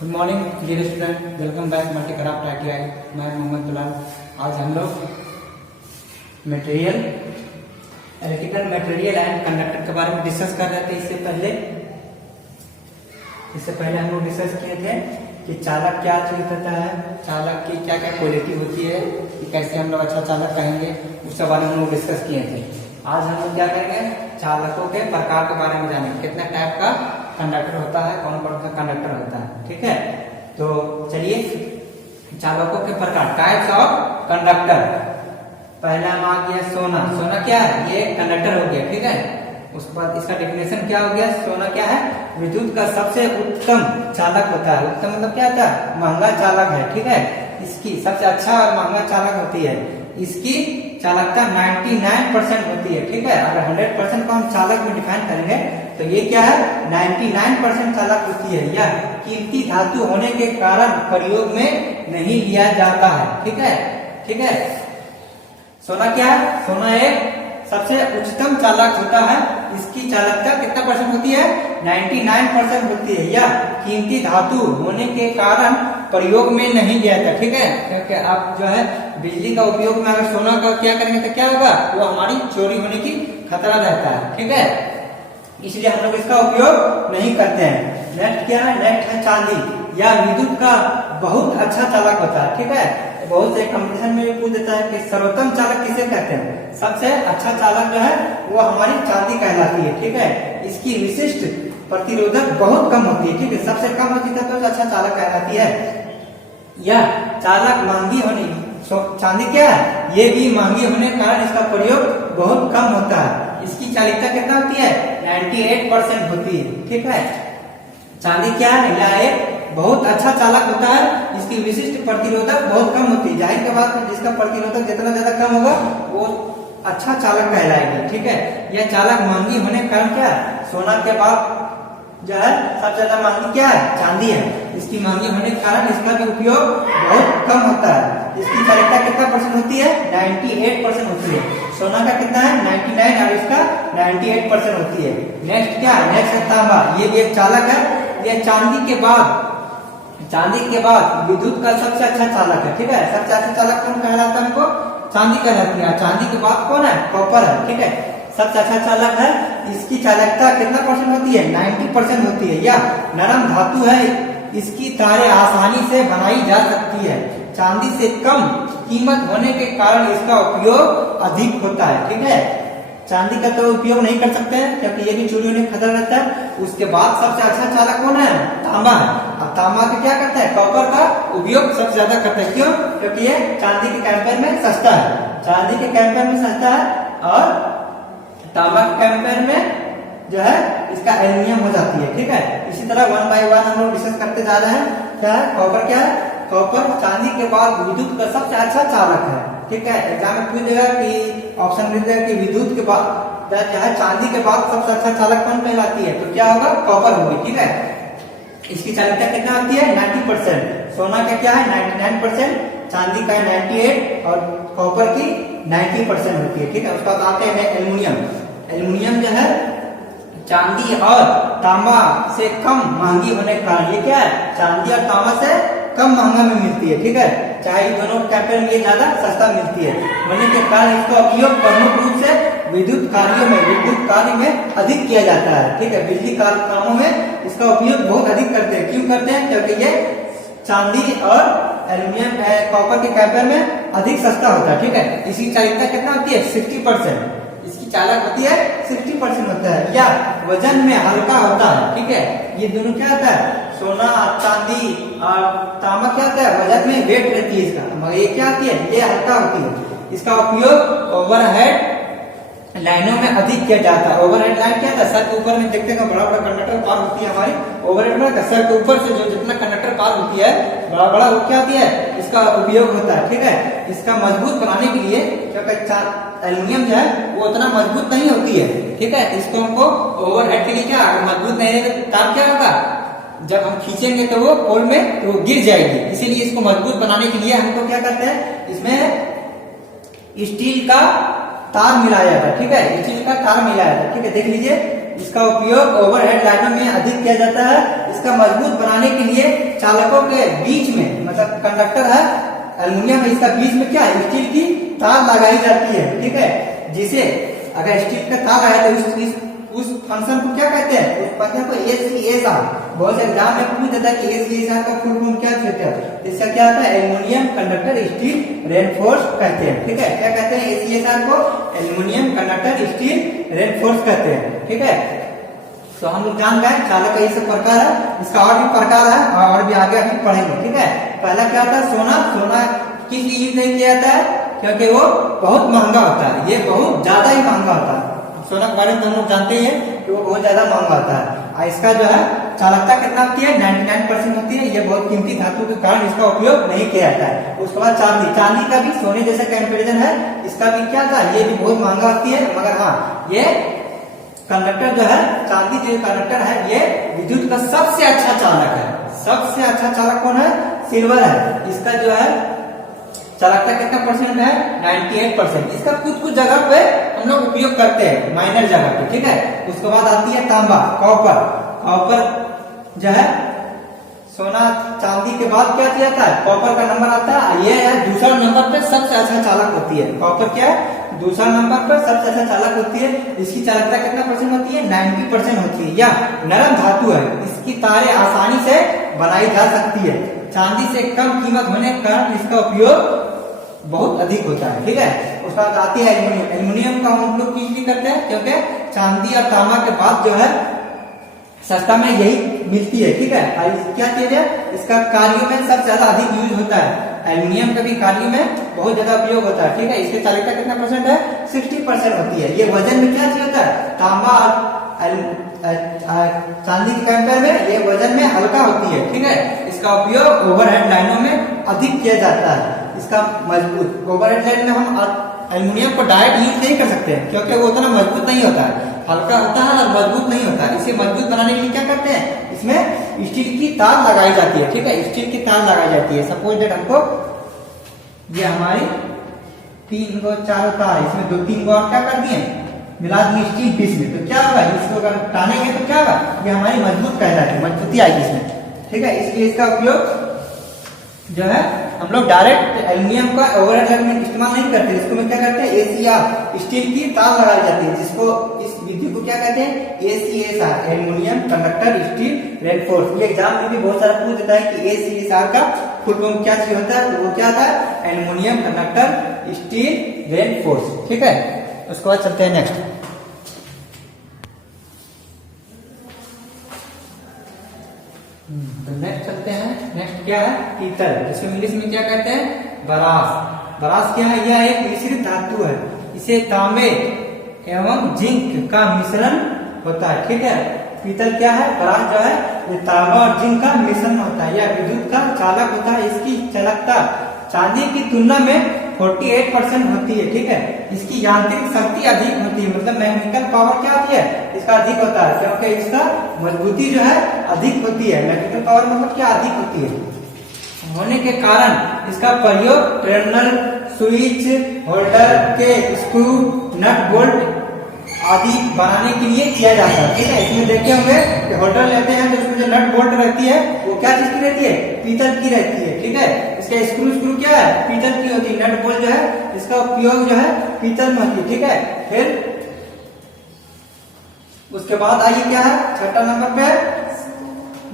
Good morning dear student, welcome back multicraft ITI। मैं मोहम्मद दुलाल। आज हम लोग material, electrical material and conductor के बारे में डिस्कस कर रहे थे। इससे पहले हम लोग डिस्कस किए थे कि चालक क्या चीज होता है, चालक की क्या क्या क्वालिटी होती है, कि कैसे हम लोग अच्छा चालक कहेंगे, उसके बारे में हम लोग डिस्कस किए थे। आज हम लोग क्या करेंगे, चालकों के प्रकार के बारे में जानेंगे। कितने टाइप का कंडक्टर होता है, कौन कौन सा कंडक्टर होता है, ठीक है। तो चलिए, चालकों के प्रकार, टाइप्स ऑफ कंडक्टर। पहला हम आ गया सोना। सोना क्या है? ये कंडक्टर हो गया, ठीक है। उसके बाद इसका डेफिनेशन क्या हो गया? सोना क्या है? विद्युत का सबसे उत्तम चालक होता है। उत्तम मतलब क्या होता है? महंगा चालक है, ठीक है। इसकी सबसे अच्छा और महंगा चालक होती है। इसकी चालकता 99% होती है, ठीक है। अगर 100% को हम चालक में डिफाइन करेंगे तो ये क्या है? 99% चालक होती है। यह कीमती धातु होने के कारण प्रयोग में नहीं लिया जाता है, ठीक है, ठीक है। सोना क्या है? सोना एक सबसे उच्चतम चालक होता है। इसकी चालकता कितना परसेंट होती है? 99% होती है। यह कीमती धातु होने के कारण प्रयोग में नहीं लिया जाता, ठीक है। क्योंकि आप जो है बिजली का उपयोग में अगर सोना का क्या करेंगे तो क्या होगा? वो हमारी चोरी होने की खतरा रहता है, ठीक है। इसलिए हम लोग इसका उपयोग नहीं करते हैं। नेक्स्ट क्या है? नेक्स्ट है चांदी। यह विद्युत का बहुत अच्छा चालक होता है, ठीक है। बहुत से कंपटीशन में भी पूछ देता है कि सर्वोत्तम चालक किसे कहते हैं। सबसे अच्छा चालक जो है वो हमारी चांदी कहलाती है, ठीक है। इसकी विशिष्ट प्रतिरोधक बहुत कम होती है, ठीक है। सबसे कम होती है तो अच्छा चालक कहलाती है। यह चालक महंगी होने, चांदी क्या है? ये भी महंगी होने के कारण इसका प्रयोग बहुत कम होता है। इसकी चालकता कितना होती है? 98% होती है, ठीक है। चांदी क्या है? यह एक बहुत अच्छा चालक होता है। इसकी विशिष्ट प्रतिरोधक बहुत कम होती है। जाहिर के बाद जिसका प्रतिरोधक जितना ज्यादा कम होगा वो अच्छा चालक कहलाएगी, ठीक है। यह चालक महंगी होने के कारण क्या है? सोना के बाद जो है सबसे ज्यादा महंगी क्या है? चांदी है। इसकी महंगी होने के कारण इसका भी उपयोग बहुत कम होता है। इसकी चालकता कितना परसेंट होती है? 98% होती है। सोना का कितना है? 99 और इसका 98% होती है। नेक्स्ट क्या है? नेक्स्ट है तांबा। ये भी एक चालक है। ये चांदी के बाद विद्युत का सबसे अच्छा चालक है, ठीक है। सबसे अच्छा चालक कौन कहलाता है? हमको चांदी कहलाती है। चांदी के बाद कौन है? कॉपर है, ठीक है। सबसे अच्छा चालक है। इसकी चालकता कितना परसेंट होती है? 90% होती है। यह नरम धातु है। इसकी तारें आसानी से बनाई जा सकती है। चांदी से कम कीमत होने के कारण इसका उपयोग अधिक होता है, ठीक है। चांदी का तो उपयोग नहीं कर सकते हैं क्योंकि ये भी चोरी होने का खतरा रहता है। उसके बाद सबसे अच्छा चालक कौन है? तांबा है। अब तांबा का क्या करता है? कॉपर का उपयोग सबसे ज्यादा करता है। क्यों? क्योंकि ये चांदी के कंपेयर में सस्ता है। चांदी के कंपेयर में सस्ता है और तांबा के कंपेयर में जो है इसका एल्यूमिनियम हो जाती है, ठीक है। इसी तरह 1 by 1 हम लोग डिस्कस करते जा रहे हैं। क्या है? कॉपर क्या है? कॉपर चांदी के बाद विद्युत का सबसे अच्छा चालक है, ठीक है। एग्जाम में पूछ देगा कि ऑप्शन मिल जाएगा कि विद्युत के बाद क्या है? चांदी के बाद सबसे अच्छा चालक कौन कहलाती है? तो क्या होगा? कॉपर होगी, ठीक है। इसकी चालकता कितना होती है? 90%। सोना का क्या है? 99%, चांदी का 98 और कॉपर की 90% होती है, ठीक है। उसके बाद आते हैं एल्यूमिनियम। एल्यूमिनियम जो है चांदी और तांबा से कम महंगी होने के कारण ये क्या है? चांदी और तांबा से कम महंगा में मिलती है, ठीक है। चाहे दोनों कंपेयर में ये ज्यादा सस्ता मिलती है होने के कारण इसका उपयोग प्रमुख रूप से विद्युत कार्य में अधिक किया जाता है, ठीक है। बिजली कामों में इसका उपयोग बहुत अधिक करते हैं। क्यों करते हैं? क्योंकि ये चांदी और एल्यूमिनियम कॉपर के कंपेयर में अधिक सस्ता होता है, ठीक है। इसकी चालकता कितना होती है? 60%। इसकी चालक होती है 60% होता है। या वजन में हल्का होता है, ठीक है। ये दोनों क्या होता है? सोना, चांदी और तांबा क्या होता है? वजन में वेट रहती है इसका, मगर ये क्या होती है? ये हल्का होती है। इसका उपयोग ओवरहेड लाइनों में अधिक किया जाता है। ओवरहेड लाइन क्या था? सर के ऊपर में देखते हैं बड़ा बड़ा कंडक्टर पार होती है हमारी। ओवरहेड में सर के ऊपर से जो जितना कंडक्टर पार होती है बड़ा बड़ा वो क्या होती है? इसका उपयोग होता है, ठीक है। इसका मजबूत बनाने के लिए, क्योंकि एल्यूमिनियम जो है वो उतना मजबूत नहीं होती है, ठीक है। इसको हमको ओवरहेड के लिए क्या, मजबूत नहीं रहेगा तार क्या होगा? जब हम खींचेंगे तो वो पोल में तो वो गिर जाएगी। इसीलिए इसको मजबूत बनाने के लिए हमको क्या करते हैं? इसमें स्टील का तार मिलाया जाता है, ठीक है। स्टील का तार मिलाया जाता है, ठीक है। देख लीजिए इसका उपयोग ओवरहेड लाइनों में अधिक किया जाता है। इसका मजबूत बनाने के लिए चालकों के बीच में, मतलब कंडक्टर है एल्युमिनियम है, इसका बीच में क्या है, स्टील की तार लगाई जाती है, ठीक है। जिसे अगर स्टील का तार है तो उस फंक्शन को क्या कहते हैं, उस फंक्शन को एसीएसआर। बहुत से एग्जाम में पूछ देता है कि एसीएसआर का फुल फॉर्म क्या होता है, इसका क्या होता है, एल्युमिनियम कंडक्टर स्टील रेनफोर्स कहते हैं, ठीक है। क्या कहते हैं एसीएसआर को, एल्युमिनियम कंडक्टर स्टील रेनफोर्स कहते हैं, ठीक है। तो हम लोग जान गए चालक का ये सब प्रकार है, इसका और भी प्रकार है और भी आगे अभी पढ़ेंगे, ठीक है। पहला क्या होता है सोना। सोना किस लिए यूज नहीं किया जाता है, क्योंकि वो बहुत महंगा होता है, ये बहुत ज्यादा ही महंगा होता है। सोना के बारे में हम लोग जानते हैं कि वो बहुत ज्यादा महंगा होता है और इसका जो है चालकता कितना होती है, 99% होती है। ये बहुत कीमती धातु के कारण इसका उपयोग नहीं किया जाता है। उसके बाद चांदी। चांदी का भी सोने जैसा कंपैरिजन है, इसका भी क्या था, ये भी बहुत महंगा होती है, मगर हाँ ये कंडक्टर जो है, चांदी जो कंडक्टर है, ये विद्युत का सबसे अच्छा चालक है। सबसे अच्छा चालक कौन है, सिल्वर है। इसका जो है चालकता कितना परसेंट है, 98%। इसका कुछ जगह पे हम लोग उपयोग करते हैं, माइनर जगह पे, ठीक है। उसके बाद आती है तांबा, कॉपर। कॉपर जो है सोना चांदी के बाद क्या किया जाता है, कॉपर का नंबर आता है। ये है दूसरा नंबर पे सबसे अच्छा चालक होती है। कॉपर क्या है, दूसरा नंबर पर सबसे अच्छा चालक होती है। इसकी चालकता कितना परसेंट होती है, 90% होती है। या नरम धातु है, इसकी तारें आसानी से बनाई जा सकती है। चांदी से कम कीमत होने के कारण इसका उपयोग बहुत अधिक होता है, ठीक है। उसके बाद आती है एल्युमिनियम। एल्युमिनियम का हम लोग किस लिए करते हैं, क्योंकि चांदी और तांबा के बाद जो है सस्ता में यही मिलती है, ठीक है। और क्या चीज है, इसका कार्यों में सबसे ज्यादा अधिक यूज होता है। एल्युमिनियम का भी कार्यों में बहुत ज्यादा उपयोग होता है, ठीक है। इसकी चालकता कितना परसेंट है, 60% होती है। ये वजन में क्या चीज होता है, तांबा और चांदी के कंपेयर में ये वजन में हल्का होती है, ठीक है। इसका उपयोग ओवरहेड लाइनों में अधिक किया जाता है। इसका मजबूत, ओवरहेड लाइन में हम एल्युमिनियम को डायरेक्ट यूज नहीं कर सकते हैं, क्योंकि वो उतना मजबूत नहीं होता है, हल्का होता है और मजबूत नहीं होता है। इसे मजबूत बनाने के लिए क्या करते हैं, इसमें स्टील की तार लगाई जाती है, ठीक है। स्टील की तार लगाई जाती है। सपोज दैट हमको ये हमारी 3 गो 4 तार, इसमें 2-3 गो और क्या कर दिए, मिला दिए स्टील पीस में, तो क्या होगा, इसको अगर टानेंगे तो क्या होगा, ये हमारी मजबूत कहलाती है, मजबूती आएगी इसमें, ठीक है। इसलिए इसका उपयोग जो है हम लोग डायरेक्ट एल्युमिनियम का ओवरहेड लाइन में इस्तेमाल नहीं करते। इसको में क्या करते हैं, एसीआर स्टील की तार लगाई जाती है, जिसको इस विधि को क्या कहते हैं, ACSR, aluminium conductor steel reinforce. ये एग्जाम में भी बहुत सारा पूछ देता है कि एसीएसआर का फुल फॉर्म क्या चीज होता है, तो वो क्या था, एल्युमिनियम कंडक्टर स्टील रेनफोर्स, ठीक है। उसके बाद चलते हैं नेक्स्ट। तो नेक्स्ट चलते हैं। नेक्स्ट क्या है, पीतल, जिसको इंग्लिश में क्या कहते हैं, बरास। बरास क्या है, यह एक मिश्रित धातु है। इसे तांबे एवं जिंक का मिश्रण होता है, ठीक है। पीतल क्या है, बरास जो है ये तांबा और जिंक का मिश्रण होता है। यह विद्युत का चालक होता है। इसकी चालकता चांदी की तुलना में 48% होती है, ठीक है। इसकी यांत्रिक शक्ति अधिक होती है, मतलब मैकेनिकल पावर क्या होती है, इसका अधिक होता है, क्योंकि इसका मजबूती जो है अधिक होती है। मैकेनिकल पावर मतलब क्या, अधिक होती है होने के कारण इसका प्रयोग टर्मिनल, स्विच, होल्डर के स्क्रू, नट बोल्ट आदि बनाने के लिए किया जाता है, ठीक है। इसमें देखे होंगे कि होल्डर लेते हैं तो उसमें जो नट बोल्ट रहती है वो क्या चीज की रहती है, पीतल की रहती है, ठीक है। इसका स्क्रू क्या है, पीतल की होती है। नट बोल्ट जो है इसका उपयोग जो है पीतल में होती है, ठीक है। फिर उसके बाद आइए क्या है, छठा नंबर पे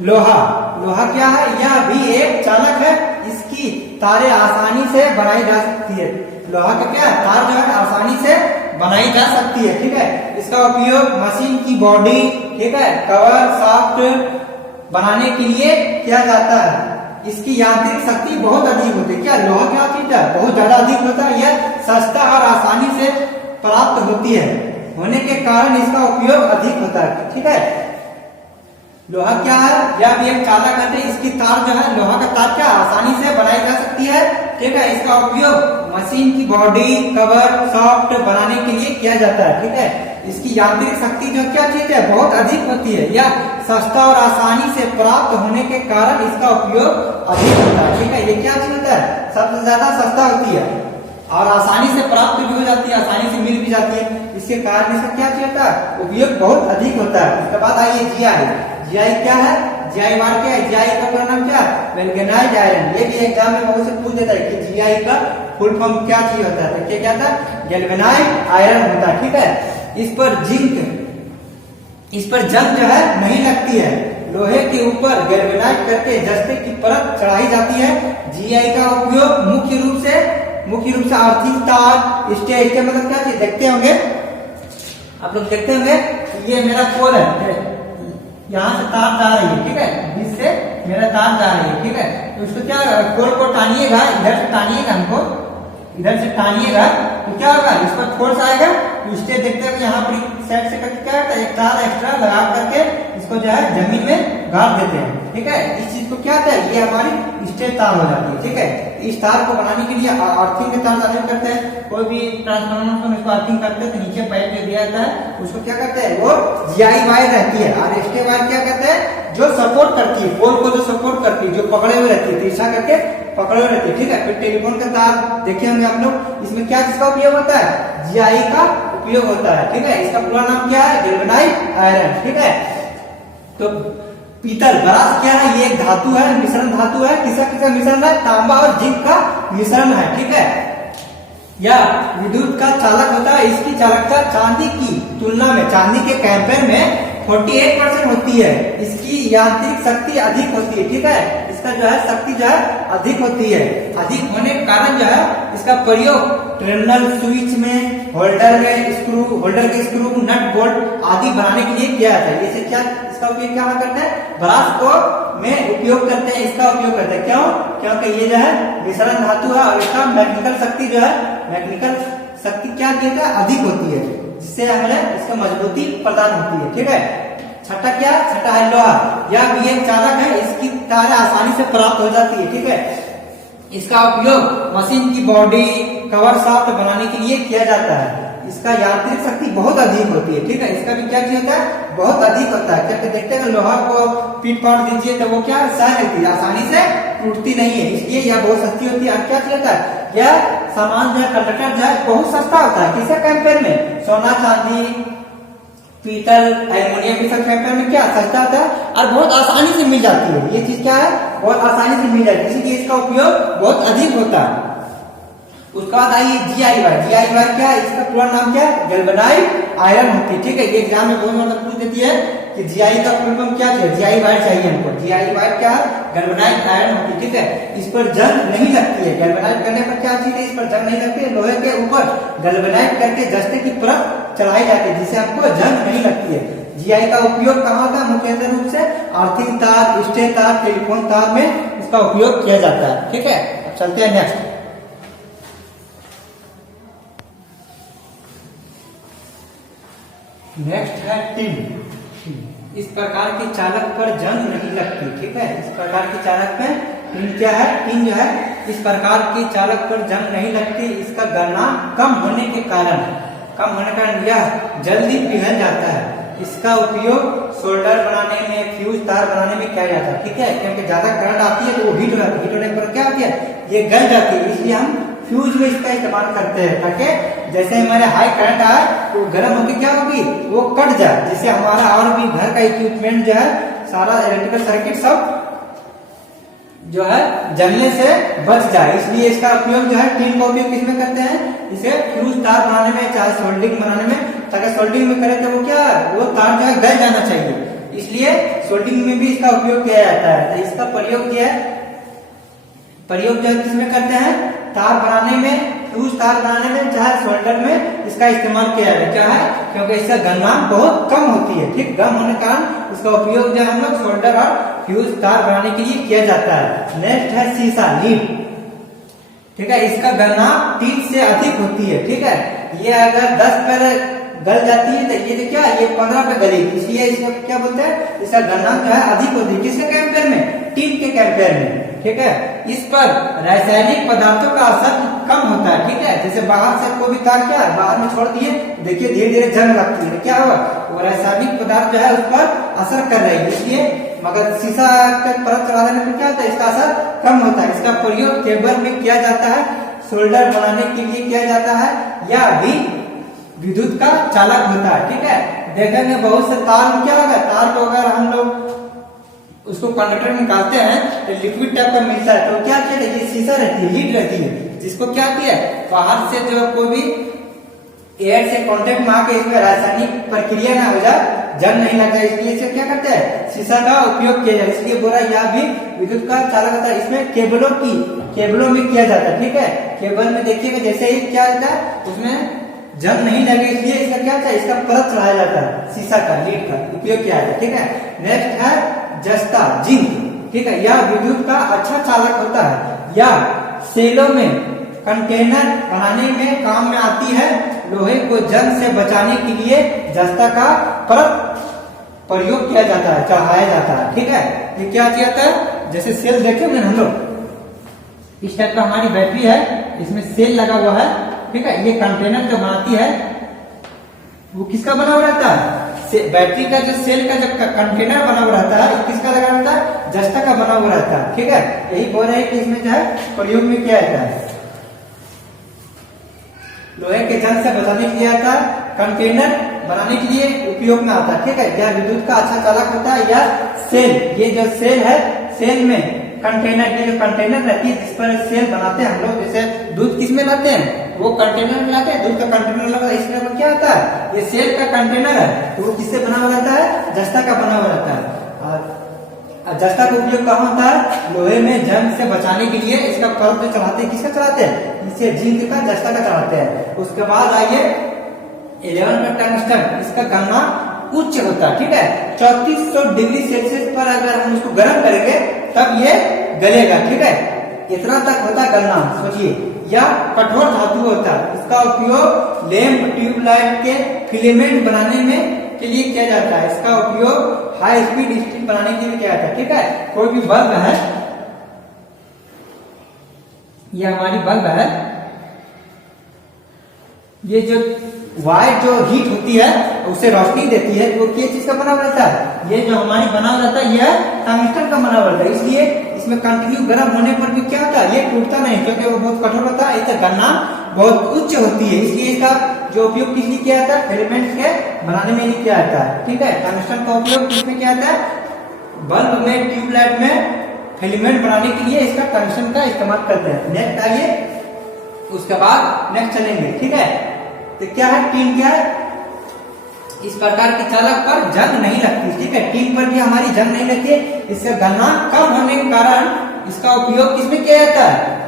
लोहा। लोहा क्या है, यह भी एक चालक है। इसकी तारें आसानी से बनाई जा सकती है। लोहा का क्या है, तार जो है आसानी से बनाई जा सकती है, ठीक है। इसका उपयोग मशीन की बॉडी, ठीक है, कवर, शाफ्ट बनाने के लिए किया जाता है। इसकी यांत्रिक शक्ति बहुत अधिक होती है। क्या लोहा क्या चीज है, बहुत ज्यादा अधिक होता है। यह सस्ता और आसानी से प्राप्त होती है, होने के कारण इसका उपयोग अधिक होता है, ठीक है। लोहा क्या है, यह भी एक चालक है। इसकी तार जो है, लोहा का तार क्या आसानी से बनाई जा सकती है, ठीक है। इसका उपयोग मशीन की बॉडी, कवर, सॉफ्ट बनाने के लिए किया जाता है, ठीक है। इसकी यांत्रिक शक्ति जो क्या चीज है, बहुत अधिक होती है। यह सस्ता और आसानी से प्राप्त होने के कारण इसका उपयोग अधिक होता है, ठीक है। ये क्या चीज होता है, सबसे ज्यादा सस्ता होती है और आसानी से प्राप्त भी हो जाती है, आसानी से मिल भी जाती है। इसके कारण इसका क्या होता है, उपयोग बहुत अधिक होता है। उसके बाद आइए जीआई। जीआई क्या है, जीआई बार क्या है, जीआई का पूरा नाम क्या है, वैल्केनाइज्ड आयरन। ये भी एग्जाम में बहुत से पूछ देता है कि जीआई का फुल फॉर्म क्या चीज होता है, तो क्या था, गैल्वेनाइज्ड आयरन होता है, ठीक है। इस पर जिंक, इस पर जंग जो है नहीं लगती है, लोहे के ऊपर गैल्वेनाइज करके जस्ते की परत चढ़ाई जाती है। जीआई का उपयोग मुख्य रूप से आर्थिक तार, स्टेज, मतलब क्या चीज देखते होंगे आप लोग, देखते होंगे ये मेरा पोल है, यहाँ से तार जा रही है, ठीक है, बीच से मेरा तार जा रही है, ठीक है। तो उसको क्या, पोल को टानिएगा, इधर से टानिएगा, हमको इधर से टानिएगा तो क्या होगा, इस पर फोर्स आएगा, तो स्टेज देखते हैं यहाँ पर साइड से करके क्या होता है, एक तार एक्स्ट्रा लगा करके इसको जो है जमीन में गाड़ देते हैं, ठीक है। इस चीज को क्या होता है, ये हमारी स्टेज तार हो जाती है, ठीक है। इस तार को बनाने के लिए अर्थिंग के तार शामिल करते हैं, कोई भी ट्रांसफार्मर को इसको अर्थिंग करते हैं तो नीचे पाइप जो दिया जाता है उसको क्या करते हैं, वो जीआई वायर रहती है, और स्टे वायर क्या कहते हैं, जो सपोर्ट करती है, पोल को जो सपोर्ट करती है, जो पकड़े हुए रहती है, तिरछा करके पकड़े हुए रहती है, ठीक है। फिर टेलीफोन का तार देखे होंगे आप लोग, इसमें क्या चीज का उपयोग होता है, जीआई का उपयोग होता है, ठीक है। इसका पूरा नाम क्या है, गैल्वेनाइज्ड आयरन, ठीक है। तो पीतल, ब्रास क्या है, ये एक धातु है, मिश्रण धातु है, किसका मिश्रण है, तांबा और जिंक का मिश्रण है, ठीक है। यह विद्युत का चालक होता है, इसकी चालकता चांदी की तुलना में, चांदी के कैंपेर में 48% होती है, इसकी यांत्रिक शक्ति अधिक होती है, ठीक है। इसका जो है शक्ति जो है अधिक होती है, अधिक होने के कारण जो है इसका प्रयोग टर्मिनल स्विच में, होल्डर के स्क्रू, नट बोल्ट आदि बनाने के लिए किया जाता है। जैसे क्या इसका उपयोग क्या करते हैं, ब्रास को में उपयोग करते हैं, इसका उपयोग करते हैं, क्यों, क्योंकि ये जो है मिश्रण धातु है और इसका मैकेनिकल शक्ति जो है, मैकेनिकल शक्ति क्या कहता है, अधिक होती है, जिससे हमें इसका मजबूती प्रदान होती है, ठीक है। छठा क्या, छठा है लोहा। यह भी एक चालक है, इसकी तारें आसानी से प्राप्त हो जाती है, ठीक है। इसका उपयोग मशीन की बॉडी, कवर शाफ्ट बनाने के लिए किया जाता है। इसका यांत्रिक शक्ति बहुत अधिक होती है, ठीक है। इसका भी क्या चीज होता है, बहुत अधिक होता है, क्योंकि देखते हैं लोहा को पीट पाट दीजिए तो वो क्या सह लेती है, आसानी से टूटती नहीं है, इसलिए यह बहुत सस्ती होती है। क्या चीज होता है, यह सामान जो है, कंडक्टर जो है बहुत सस्ता होता है, किसके कंपेयर में, सोना, चांदी, पीतल, एल्युमिनियम के सब कंपेयर में क्या सस्ता होता है और बहुत आसानी से मिल जाती है। ये चीज क्या है, बहुत आसानी से मिल जाती है, इसलिए इसका उपयोग बहुत अधिक होता है। उसके बाद आइए जीआई वायर। जीआई वायर क्या है, इसका पूरा नाम क्या है, गैल्वेनाइज्ड आयरन होती है, ठीक है। ये एग्जाम में बहुत मतलब पूछ देती है कि जीआई का फुल फॉर्म क्या है, जीआई वायर चाहिए हमको। जीआई वायर क्या है, गैल्वेनाइज्ड आयरन होती है, ठीक है। इस पर जंग नहीं लगती है, गैल्वेनाइज करने पर क्या चीज है, इस पर जंग नहीं लगती है, लोहे के ऊपर गैल्वेनाइज करके जस्ते की परत चढ़ाई जाती है, जिससे हमको जंग नहीं लगती है। जीआई का उपयोग कहाँ होता है, मुख्य रूप से आर्थिक तार, स्टे तार, टेलीफोन तार में इसका उपयोग किया जाता है, ठीक है। अब चलते हैं नेक्स्ट। नेक्स्ट है टिन। इस प्रकार के चालक पर जंग नहीं लगती, ठीक है। इस प्रकार के चालक में टिन क्या है, टिन जो है इस प्रकार के चालक पर जंग नहीं लगती, इसका गलना कम होने के कारण यह जल्दी पिघल जाता है। इसका उपयोग सोल्डर बनाने में, फ्यूज तार बनाने में किया जाता है, ठीक है। क्योंकि ज्यादा करंट आती है तो वो हीट हो जाती है, हीट होने पर क्या होती है, ये गल जाती है, इसलिए हम फ्यूज में इसका इस्तेमाल करते हैं, ताकि जैसे हमारे हाई करंट आए तो गर्म होकर क्या होगी, वो कट जाए, जिससे हमारा और भी घर का इक्विपमेंट जो है, सारा इलेक्ट्रिकल सर्किट सब जो है जलने से बच जाए। इसलिए इसका उपयोग जो है, टिन का उपयोग किसमें करते हैं, इसे फ्यूज तार बनाने में, चाहे सोल्डरिंग बनाने में, ताकि सोल्डरिंग में करें तो वो क्या, वो तार जो है गल जाना चाहिए, इसलिए सोल्डरिंग में भी इसका उपयोग किया जाता है। तो इसका प्रयोग जो है किसमें करते हैं, तार बनाने में, फ्यूज तार बनाने में, चाहे सोल्डर में इसका इस्तेमाल किया जाता है। क्या है, क्योंकि इसका गलनांक बहुत कम होती है, ठीक, कम होने के कारण इसका उपयोग जो है हम लोग सोल्डर और फ्यूज तार बनाने के लिए किया जाता है। नेक्स्ट है शीशा, लीड, ठीक है। इसका गलनांक 3 से अधिक होती है, ठीक है। ये अगर 10 पर गल जाती है तो ये क्या, ये 15 पे गलेगी, इसलिए इसको क्या बोलते हैं, इसका गलनांक जो है अधिक होती है, किसके कंपेयर में, टिन के कंपेयर में, ठीक है। इस पर रासायनिक पदार्थों का असर कम होता है, ठीक है। जैसे बाहर से कोई भी तार क्या बाहर में छोड़ दिए, देखिए धीरे धीरे जंग लगती है, क्या होगा, वो रासायनिक पदार्थ जो है उस पर असर कर रही है, इसलिए मगर शीशा का परत चढ़ा देने पर क्या होता है, इसका असर कम होता है। इसका प्रयोग केबल में किया जाता है, सोल्डर बनाने के लिए किया जाता है, या भी विद्युत का चालक होता है। ठीक है, देखेंगे बहुत से तार में क्या होगा, तार को अगर हम लोग उसको कंडक्टर में निकालते हैं तो लिक्विड टाइप का मिलता है, तो क्या किया ये शीशा रहती है, लीड रहती है, जिसको क्या किया बाहर से जो कोई भी एयर से कांटेक्ट में आके इसमें रासायनिक प्रक्रिया ना हो जाए, जंग नहीं लग जाए, इसलिए इसे क्या करते हैं शीशा का उपयोग किया जाए। इसलिए बोला यह भी विद्युत का चालक होता है। इसमें केबलों में किया जाता है। ठीक है, केबल में देखिएगा जैसे ही क्या होता है उसमें जंग नहीं लगे, इसलिए इसका क्या होता है इसका परत चढ़ाया जाता है, शीशा का लीड का उपयोग किया जाता है। ठीक है, नेक्स्ट है जस्ता जिंक। ठीक है, यह विद्युत का अच्छा चालक होता है, यह सेलों में कंटेनर बनाने में काम में आती है। लोहे को जंग से बचाने के लिए जस्ता का परत प्रयोग किया जाता है, चढ़ाया जाता है। ठीक है, ये क्या किया जाता है, जैसे सेल देखे ना हम लोग, इस टाइप का हमारी बैटरी है, इसमें सेल लगा हुआ है। ठीक है, ये कंटेनर जो बनाती है वो किसका बना हुआ रहता है, बैटरी का जो सेल का जो कंटेनर बना हुआ रहता है किसका लगा रहता है, जस्ता का बना हुआ रहता है। ठीक है, यही बोल रहे हैं कि इसमें जो है प्रयोग में किया जाता है, लोहे के जंग से बचाने के लिए आता है, कंटेनर बनाने के लिए उपयोग में आता है। ठीक है, यह विद्युत का अच्छा चालक होता है। यह सेल, ये जो सेल है, सेल में कंटेनर, ये जो कंटेनर रहती है जिस पर सेल बनाते हैं हम लोग, जैसे दूध किस में लाते हैं वो कंटेनर में लाते हैं, दूध का कंटेनर लगा, इसमें क्या होता है ये सेल का कंटेनर है, तो वो किससे बना हुआ रहता है, जस्ता का बना हुआ रहता है। और जस्ता का उपयोग कहाँ होता है, लोहे में जंग से बचाने के लिए इसका परत जो चढ़ाते हैं, किसका चढ़ाते हैं, इसे जिंक का जस्ता का चढ़ाते हैं। उसके बाद आइए 11 का टंगस्टन, इसका गणना उच्च होता है। ठीक है, 3400 डिग्री सेल्सियस पर अगर हम उसको गर्म करेंगे तब ये गलेगा। ठीक है, इतना तक होता है गलना, सोचिए। यह कठोर धातु होता है, इसका उपयोग लैंप ट्यूबलाइट के फिलामेंट बनाने में के लिए किया जाता है। इसका उपयोग हाई स्पीड स्टील बनाने के लिए किया जाता है। ठीक है, कोई भी बल्ब है, यह हमारी बल्ब है, ये जो वायर जो हीट होती है उसे रोशनी देती है, वो किस चीज का बना हुआ रहता है, ये जो हमारी बना हुआ रहता है यह टंगस्टन का बना हुआ रहता है। इसलिए इसमें कंटिन्यू गर्म होने पर भी क्या होता है, ये टूटता नहीं, क्योंकि वो बहुत कठोर होता है, इसका गणना बहुत उच्च होती है। इसलिए इसका जो उपयोग किस लिए किया जाता है, फिलामेंट्स के बनाने में नहीं किया जाता है। ठीक है, टंगस्टन का उपयोग किसमें किया जाता है, बल्ब में, ट्यूबलाइट में फिलामेंट बनाने के लिए इसका टंगस्टन का इस्तेमाल करते हैं। नेक्स्ट आइए, उसके बाद नेक्स्ट चलेंगे। ठीक है, तो क्या है, टीन क्या है, इस प्रकार के चालक पर जंग नहीं लगती। ठीक है, टीन पर भी हमारी जंग नहीं लगती है, इससे गलना कम होने के कारण इसका उपयोग किसमें किया जाता है,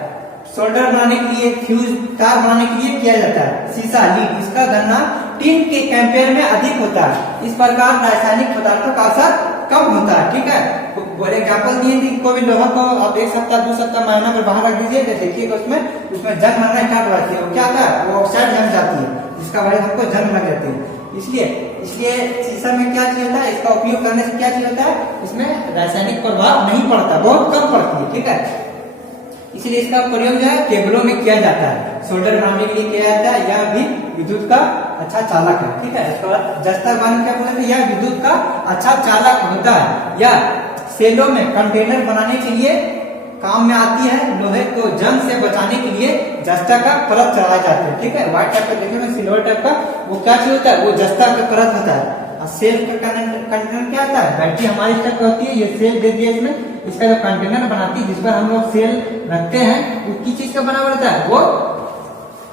सोल्डर बनाने के लिए, फ्यूज तार बनाने के लिए किया जाता है। शीशा लीड, इसका गलना टीन के कंपेयर में अधिक होता है। इस प्रकार रासायनिक पदार्थों का असर कम होता है। ठीक है, बड़े एग्जाम्पल दिए थी, कोई भी लोहा को आप 1 सप्ताह 2 सप्ताह महीना पर बाहर रख दीजिए, देखिएगा उसमें जंग लगना स्टार्ट हो जाती है, वो क्या होता है, वो ऑक्साइड जम जाती है, जिसका वजह हमको जंग लग जाती है। इसलिए शीशा में क्या चीज होता है, इसका उपयोग करने से क्या चीज होता है, इसमें रासायनिक प्रभाव नहीं पड़ता, बहुत कम पड़ती है। ठीक है, इसलिए इसका प्रयोग जो है केबलों में किया जाता है, सोल्डर बनाने के लिए किया जाता है। यह भी विद्युत का अच्छा चालक है। ठीक है, इसके बाद जस्ता बांध क्या बोले, यह विद्युत का अच्छा चालक होता है। यह सेलों में कंटेनर बनाने के लिए काम में आती है, लोहे को जंग से बचाने के लिए जस्ता का परत चढ़ाया जाता है। ठीक है, व्हाइट टाइप का देखे सिल्वर टाइप का, वो क्या चीज होता है, वो जस्ता का परत होता है। और सेल का कंटेनर क्या होता है, बैटरी हमारी टाइप होती है, ये सेल दे दिया इसमें, इसका जो कंटेनर बनाती है जिस पर हम लोग सेल रखते हैं, वो किस चीज का बना हुआ रहता है, वो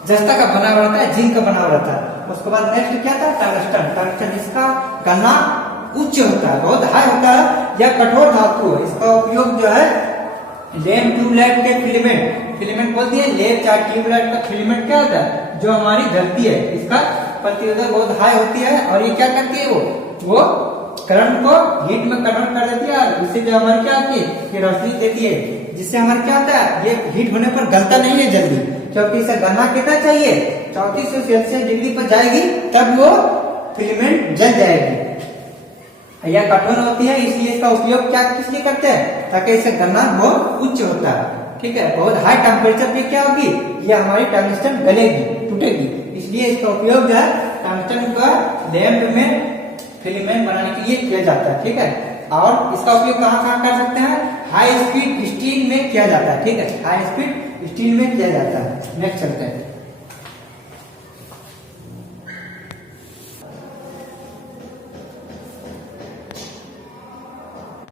जस्ता का बना हुआ रहता है, जिंक का बना हुआ रहता है। उसके बाद नेक्स्ट क्या था, टंगस्टन, इसका गलना उच्च होता है, बहुत हाई होता है, यह कठोर धातु है। इसका उपयोग जो है लैंप ट्यूबलाइट के फिलामेंट बोलती है, लैंप चाहे ट्यूबलाइट का फिलामेंट क्या होता है, जो हमारी जलती है, इसका प्रतिरोधक बहुत हाई होती है, और ये क्या करती है, वो करंट को हीट में कन्वर्ट कर देती है, और इससे जो हमारी क्या होती है, ये रोशनी देती है, जिससे हमारा क्या होता है, ये हीट होने पर गलता नहीं है जल्दी, क्योंकि इसे गलना कितना चाहिए, 3400 सेल्सियस डिग्री पर जाएगी तब वो फिलामेंट जल जाएगी। यह कठोर होती है, इसलिए इसका उपयोग क्या किस लिए करते हैं, ताकि इसे गलना बहुत उच्च होता है। ठीक है, बहुत हाई टेम्परेचर पे क्या होगी, ये हमारी टंगस्टन गलेगी, टूटेगी, इसलिए इसका उपयोग जो है टंगस्टन का लैंप में फिलामेंट बनाने के लिए किया जाता है। ठीक है, और इसका उपयोग कहाँ कर सकते हैं, हाई स्पीड स्टील में किया जाता है। ठीक है, हाई स्पीड स्टील में किया जाता है। नेक्स्ट चलते हैं।